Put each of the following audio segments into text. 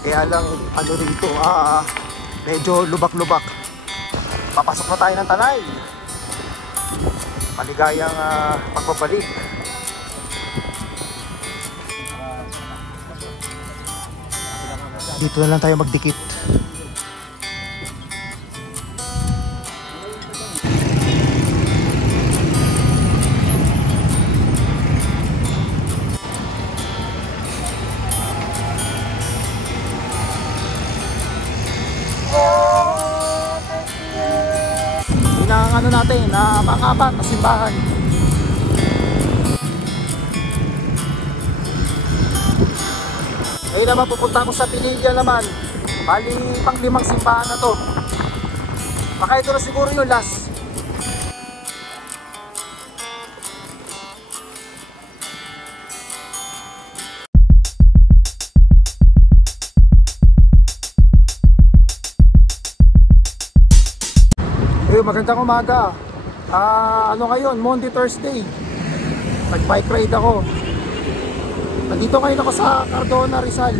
Kaya lang ano rito, medyo lubak-lubak. Papasok na tayo ng Tanay. Maligayang pagbabalik. Dito na lang tayo magdikit. Ang ano natin, pang-apat na simbahan. Ayun naman, pupunta ako sa Pinilla naman. Bali, pang-5 simbahan na to. Baka ito na siguro yung last. Magandang umaga. Ano ngayon? Monday, Thursday. Nag-bike ride ako. Nandito ngayon ako sa Cardona, Rizal.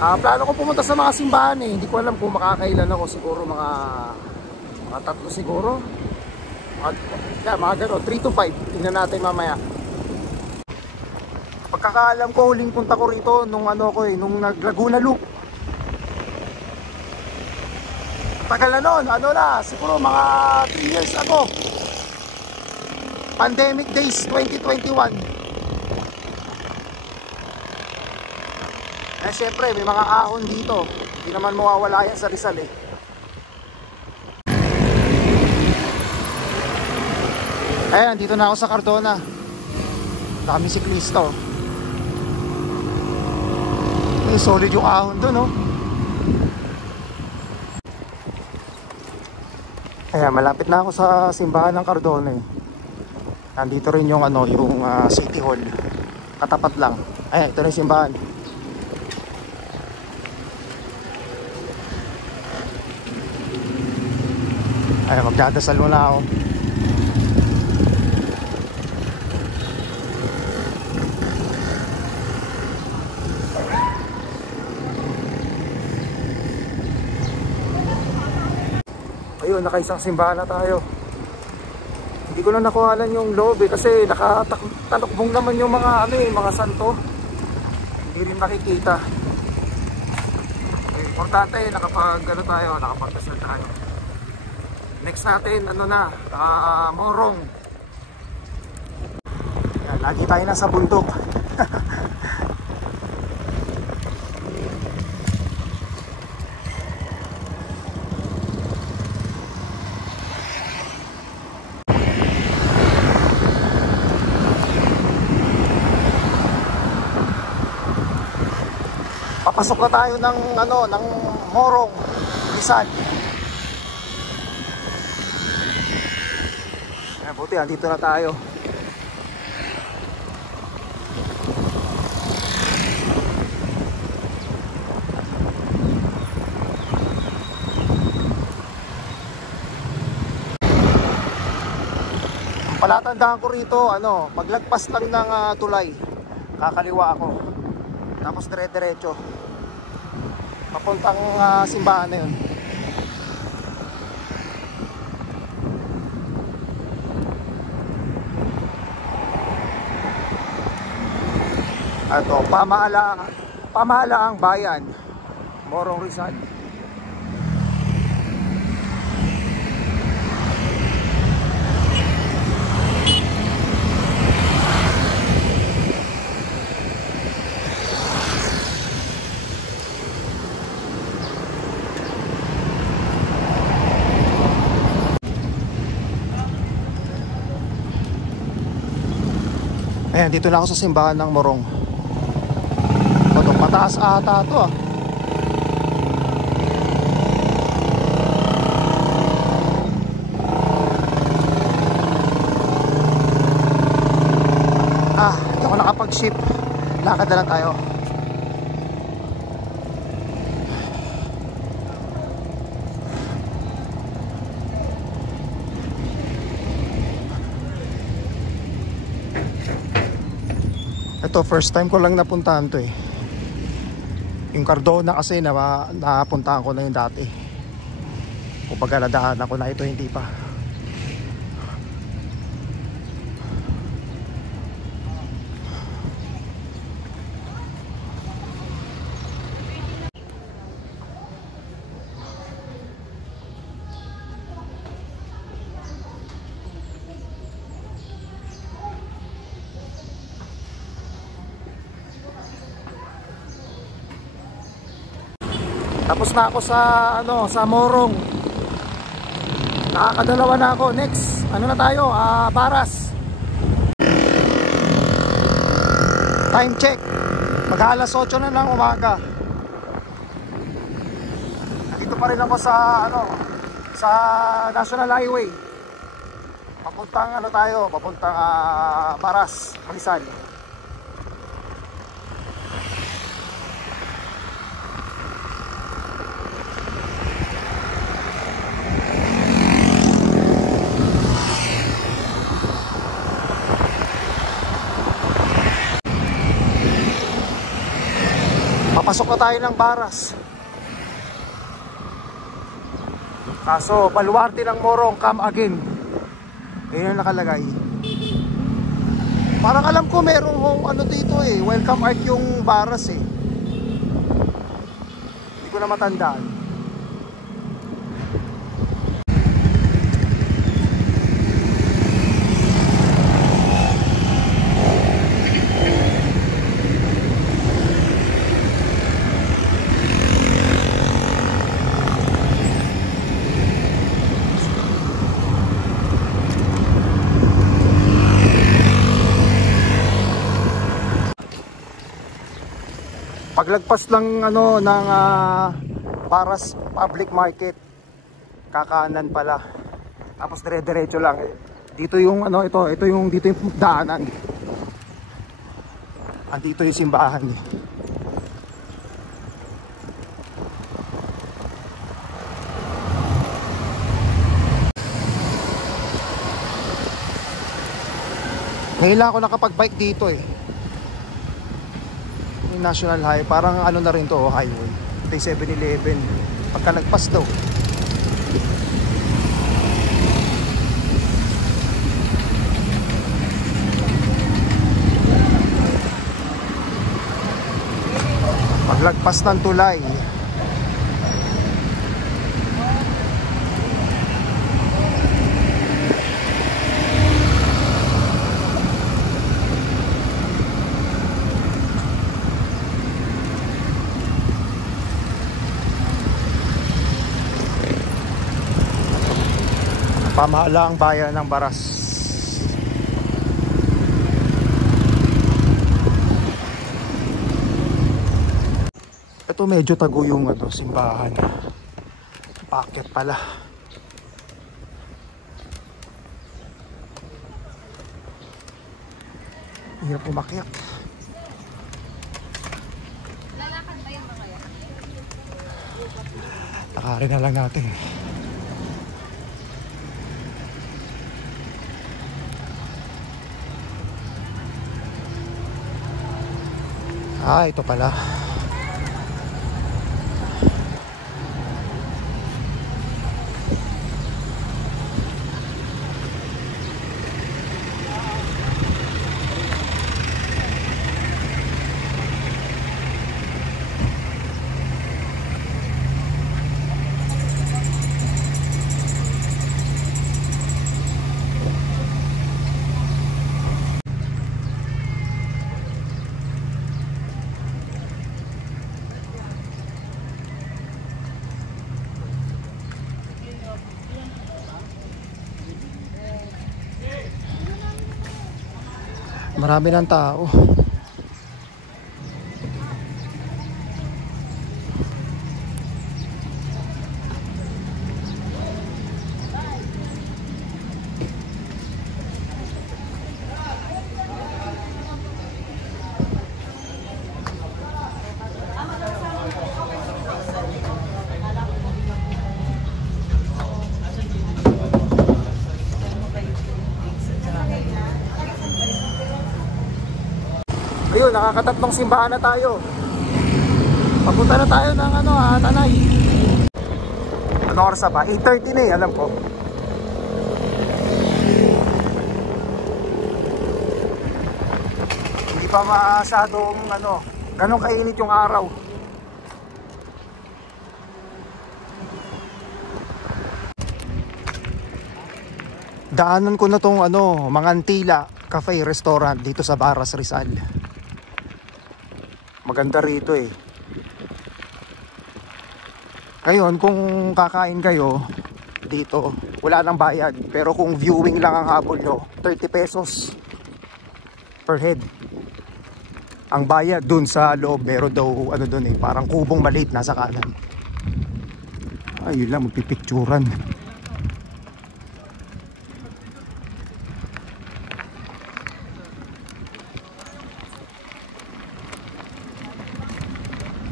Plano ko pumunta sa mga simbahan eh. Hindi ko alam kung makakailan ako. Siguro mga 3 siguro. Mga gano'n, 3 to 5. Tingnan natin mamaya. Pagkakaalam ko, huling punta ko rito nung nung nag-Laguna Loop. Tagal na nun, siguro mga 3 years ago. Pandemic days 2021. Syempre may mga ahon dito. Hindi naman mawawala yan sa Rizal eh. Ayan, dito na ako sa Cardona. Dami siklista. Solid yung ahon doon, no? Ayan, malapit na ako sa simbahan ng Cardona eh. Nandito rin yung yung City Hall. Katapat lang. Ayan, ito na yung simbahan. Ayan, magdadasal muna ako. Ayun, nakaisang simbahan na tayo. Hindi ko na nakuhalan yung loob eh, kasi nakatalokbong naman yung mga mga santo. Hindi rin nakikita. Importante nakapagdasal tayo. Next natin Morong. Yan, lagi tayo nasa bundok. Papasok na tayo ng Morong, Rizal. Buti, andito na tayo. Ang palatandaan ko rito, paglagpas lang ng tulay, kakaliwa ako. Tapos dire-diretso papuntang simbahan na yun. Ito, pamahalaang bayan, Morong, Rizal. Ayan, dito na ako sa simbahan ng Morong. Pataas ata ito hindi ako nakapag-ship. Lakad na lang tayo. Ito, first time ko lang napuntahan to eh. Yung Cardona kasi napuntahan ko na yung dati. Kumbaga nadaanan ko na, ito hindi pa. Tapos na ako sa sa Morong. Nakakadalawa na ako. Next, ano na tayo? Baras. Time check. Mag-alas 8 na ng umaga. Nandito pa rin ako sa sa National Highway. Papuntang papuntang Baras, Rizal. Papasok na tayo ng Baras. Kaso baluarte ng Morong, come again. Ayun ang nakalagay. Parang alam ko merong dito welcome art yung Baras Hindi ko na matandaan. Paglagpas lang ng Baras Public Market, kakanan pala. Tapos dire-diretso lang. Dito yung ito yung dito yung daanan. Andito yung simbahan. Ngayon lang ako nakapag-bike dito National Highway, parang na rin to highway. Ito yung 7-Eleven. Pagka nagpas to, paglagpas ng tulay, pamahalaang bayan ng Baras. Ito medyo tago yung simbahan. Paakyat pala. Hirap umakyat. Lalakad ba yung mga yan? Lakarin na lang natin. Ito pala. Marami ng tao. Ayun, nakakatatlong simbahan na tayo. Papunta na tayo ng ano, Tanay. Ano oras na ba? 8:30 na eh, alam ko. Hindi pa masyadong ano, ganun kainit yung araw. Daanan ko na tong ano, Mangantila Cafe Restaurant dito sa Baras, Rizal. Maganda rito eh. Ngayon, kung kakain kayo dito, wala nang bayad. Pero kung viewing lang ang habol nyo, 30 pesos per head. Ang bayad dun sa loob, meron daw ano dun eh, parang kubong maliit nasa kanan. Ayun lang, magpipicturan.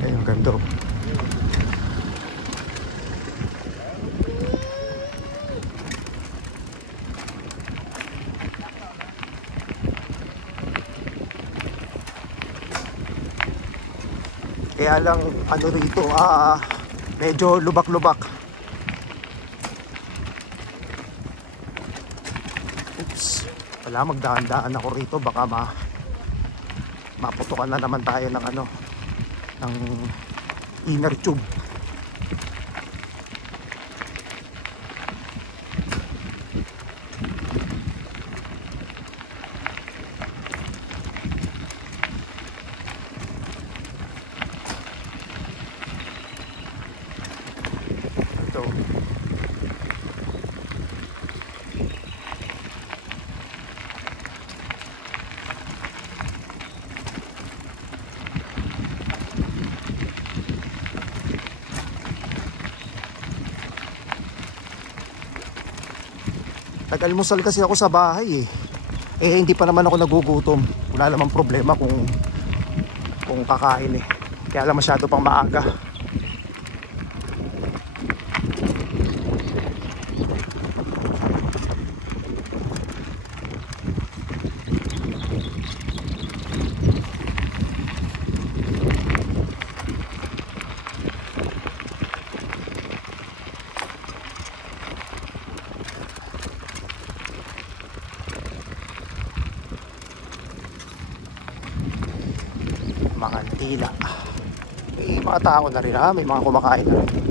Ayun, ganda. Kaya lang ano rito, medyo lubak-lubak. Oops. Wala, magdaan-daan ako rito, baka maputukan na naman tayo ng ano, ng inner tube. Nag-almusal kasi ako sa bahay eh. Hindi pa naman ako nagugutom. Wala namang problema kung kakain eh. Kaya lang masyado pang maaga. Mangantila. May mga tao na rin may mga kumakain na rin.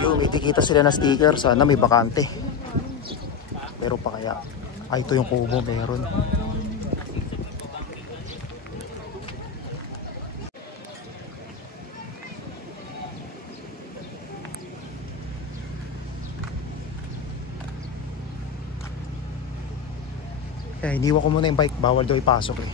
Yung may tikita sila na sticker, sana may bakante. Meron pa kaya? Ito yung kubo, meron. Iniwan ko muna yung bike, bawal daw ipasok eh.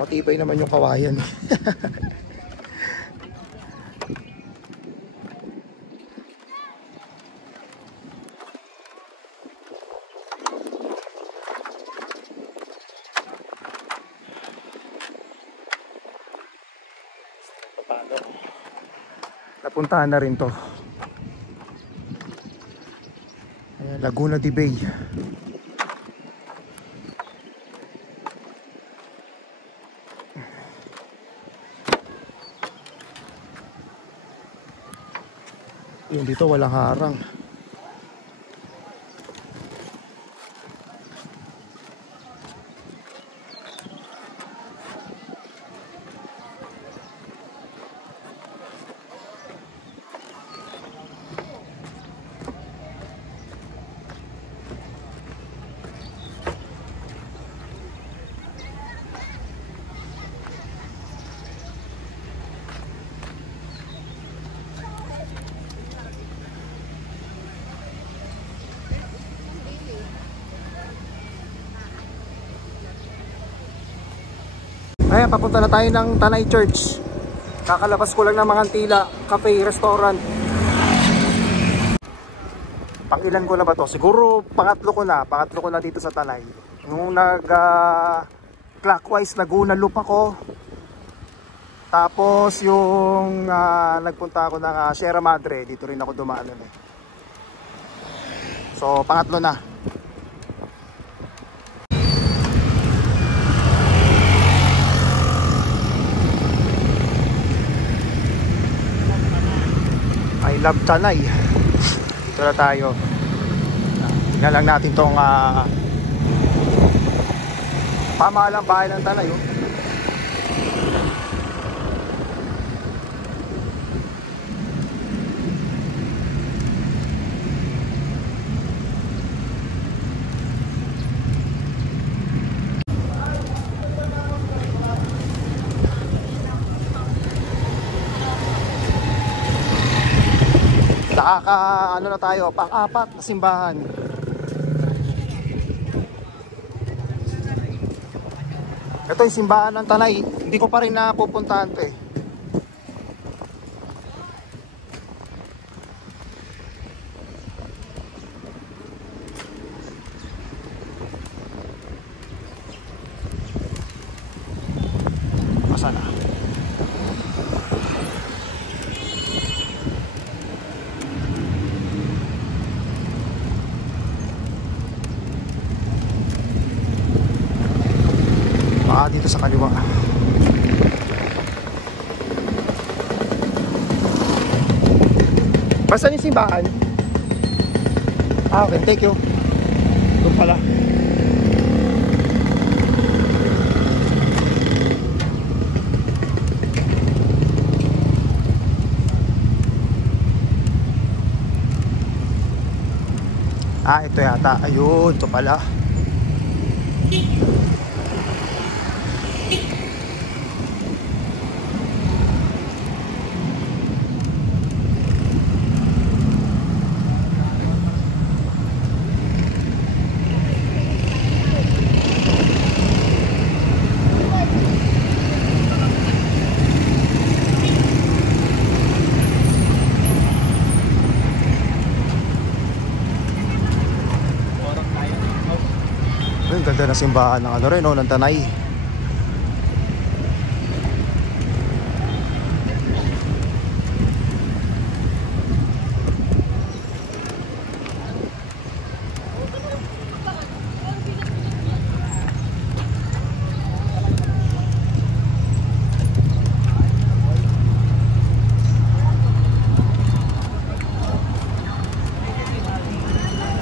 Matibay naman yung kawayan. ano, napuntahan na rin to. Ayan, Laguna de Bay. Yun, dito walang harang. Ayan, papunta na tayo ng Tanay Church. Kakalabas ko lang ng mga Antila Cafe Restaurant. Pangilan ko na ba to? Siguro pangatlo ko na dito sa Tanay. Nung clockwise Laguna Loop ako. Tapos yung nagpunta ako ng Sierra Madre, dito rin ako dumaan eh. So pangatlo na. I love Tanay. Dito na tayo. Tingnan lang natin tong pamahalang bahay ng Tanay. Oh. Ano na tayo, pang-apat na simbahan. Ito yung simbahan ng Tanay. Hindi ko pa rin napupuntahan to eh. Masa na? Dito sa kaliwa. Basta yung simbahan. Okay, thank you. Doon pala. Ito yata. Ayun, ito pala. Ang ganda na simbahan ng ano rin, ng Tanay.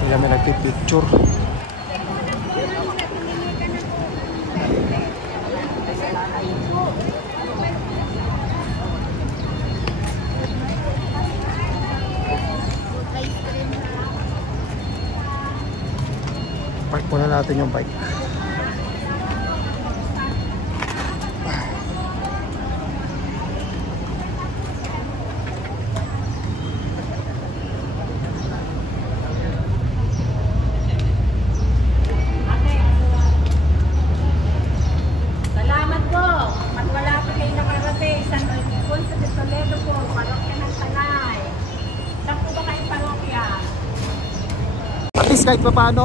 Kaya may nagpipicture. Park muna natin yung bike. Salamat po. At wala pa kayo nakarating. San Ildefonso de Toledo po. Parokya ng Tanay. Saan po ba kayong parokya? At least kahit pa paano,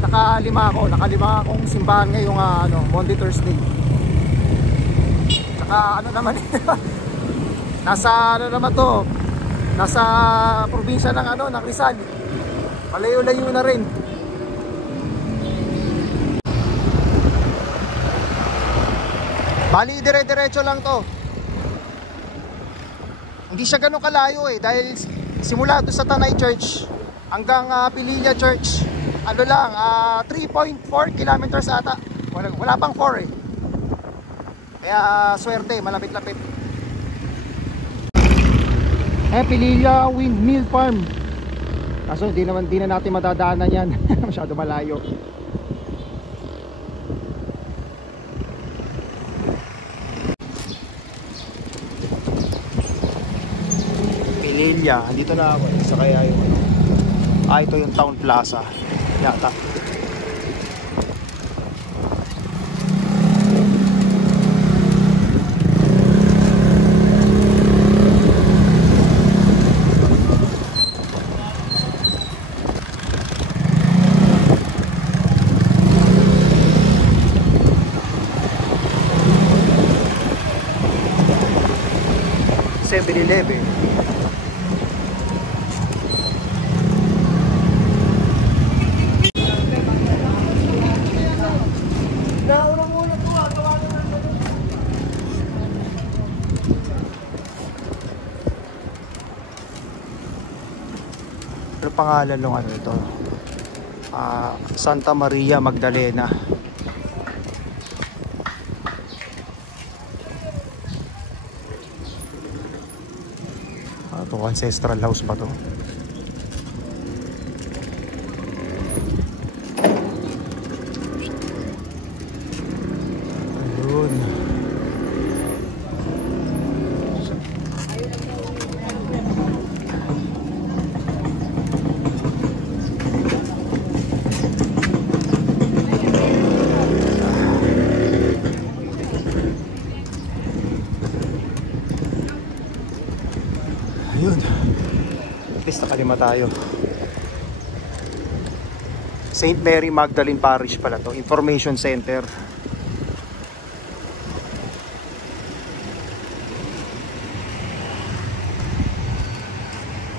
nakalima akong simbahan ngayong Monday, Thursday. Saka ano naman Nasa ano naman to, nasa probinsya ng ano, ng Rizal. Malayo-layo na rin. Bali, dire-diretso lang to. Hindi siya ganun kalayo eh, dahil simula doon sa Tanay Church hanggang Pililla Church, ano lang, 3.4 kilometers ata. Wala pang 4 eh. Kaya swerte, malapit-lapit. Pililla Windmill Farm. Kaso di na natin madadaanan yan. Masyado malayo. Pililla, andito na ako. Isa kaya yung ano. Ito yung Town Plaza yata. Seven-Eleven. Ano pangalan ng ano ito? Santa Maria Magdalena. Ito, ancestral house ba to? Ayun. Ayun. At least nakalima tayo. St. Mary Magdalene Parish pala to. Information Center.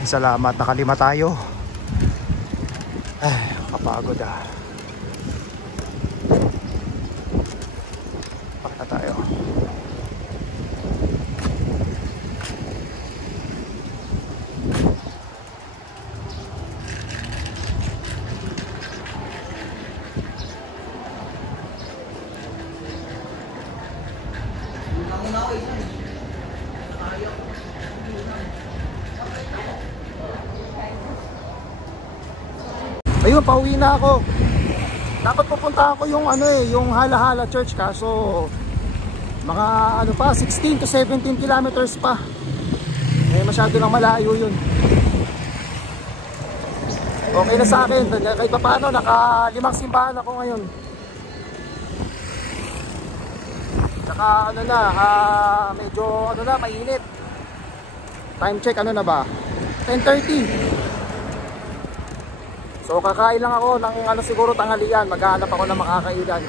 Salamat, nakalima tayo. Ay, kapagod ah. Pakita tayo. Ayun, pauwi na ako. Dapat pupunta ako yung ano eh, yung Hala-Hala Church, kaso mga ano pa, 16 to 17 kilometers pa. Eh masyado nang malayo yun. Okay na sa akin, kahit pa paano, naka-5 simbahan ako ngayon. Saka ano na, medyo ano na, mainit. Time check, ano na ba? 10:30. So kakain lang ako ng ano, siguro tanghalian, maghahanap ako ng makakainan.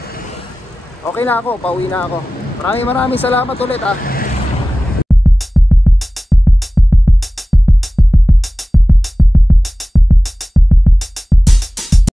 Okay na ako, pauwi na ako. Maraming salamat ulit ah.